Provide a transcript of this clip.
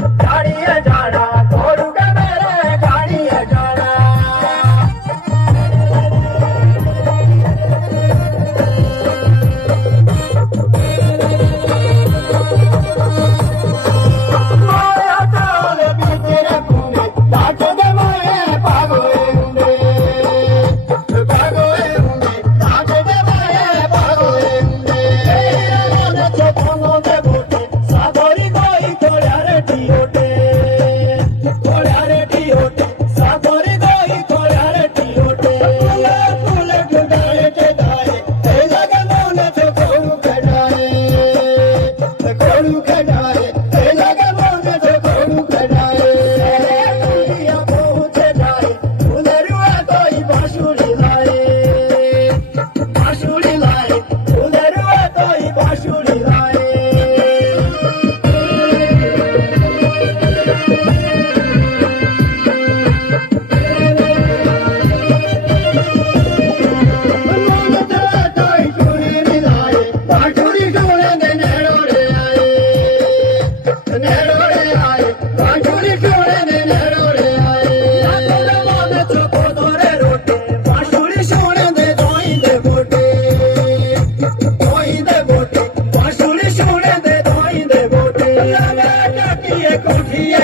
गाड़िया जाना घोड़ू के मेरे गाड़िया जाना माया चाले बीतेरे पुंगे ताके दे माये पागोए उंगे ताके दे माये पागोए उंगे तेरा मन से पंगो दे बोटे सागोरी कोई कोड़ारे टियोटे सागोरी कोई कोड़ारे टियोटे फूले गुडारे के दाए ते लगे मोने से घोड़ू खड़ाए ते लगे मोने से घोड़ू खड़ाए दुनिया पहुंचे जाए उधरुआ कोई बांसुरी लाए उधरुआ कोई बांसुरी लाए Yeah.